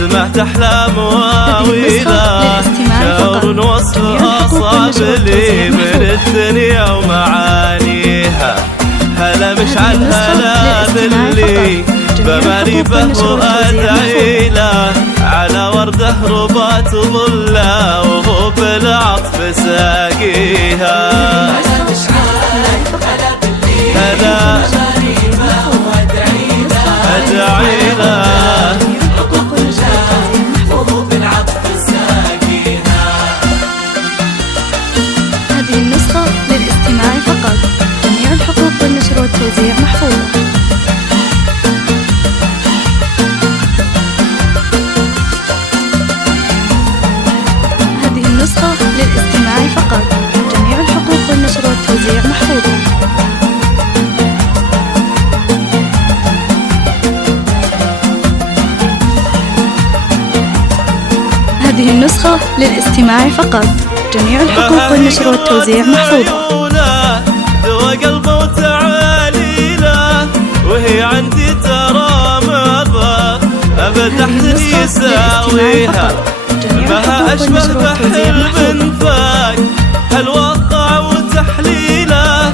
سمعت أحلام واويله شعر وصف أصعب لي من الدنيا ومعانيها. هلا مشعل هلا باللي بمالي به وأدعي له على ورده ربات ظله وهو بالعطف ساقيها. هلا أدعي له وهو بالعطف ساقيها. هذه النسخة للاستماع فقط، جميع الحقوق والنشر والتوزيع محفوظة. هذه النسخة للاستماع فقط، جميع الحقوق والنشر والتوزيع محفوظة. هذه النسخة للاستماع فقط، جميع الحقوق والنشر والتوزيع محفوظة. ذوى قلبه وتعالي له وهي عندي ترى مرة أبد أحد يساويها. ما أشبه بحلم فاق هالواقع وتحليله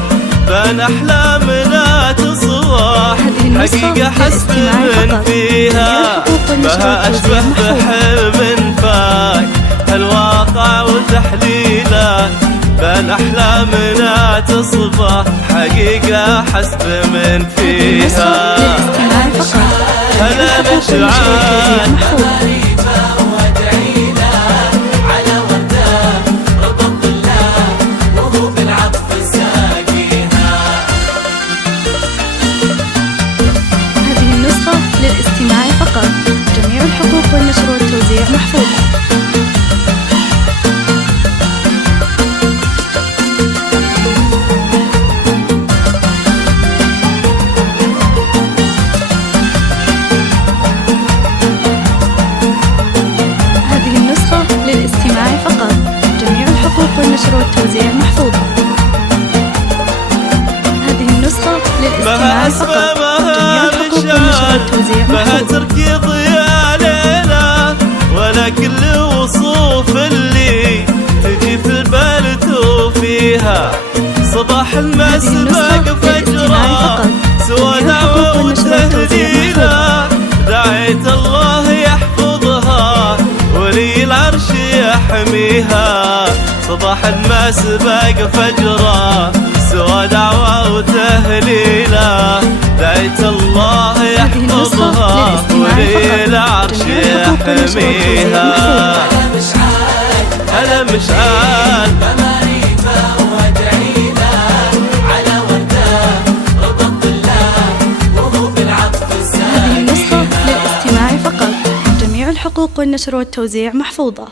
بان أحلامنا تصبح حقيقة حسب من فيها. ما أشبه بحلم فاق هالواقع وتحليله بان أحلامنا تصبح حقيقة حسب من فيها. هلا مشعل على ورده ربط الله وهو بالعطف ساقيها. هذه النسخة للاستماع فقط، جميع الحقوق والنشر والتوزيع محفوظة. هذه النسخة للاستماع فقط، جميع الحقوق والنشر والتوزيع محفوظة. هذه النسخة للاستماع فقط، جميع الحقوق والنشر والتوزيع ما تركي ضياء ليلة ولا كل وصوف اللي تجي في البال توفيها. صباح المسبق فجرة سوى دعوة وتهديله دعيت الله يحفظها ولي العرش يحميها. صباح المسبق فجرة سوى دعوة وتهليله دعيت الله يحفظها ولي العرش يحميها. هلا مشعل وادعي له على ورده ربط الله وهو بالعطف ساقيها. هذه النسخة للاستماع فقط، جميع الحقوق والنشر والتوزيع محفوظة.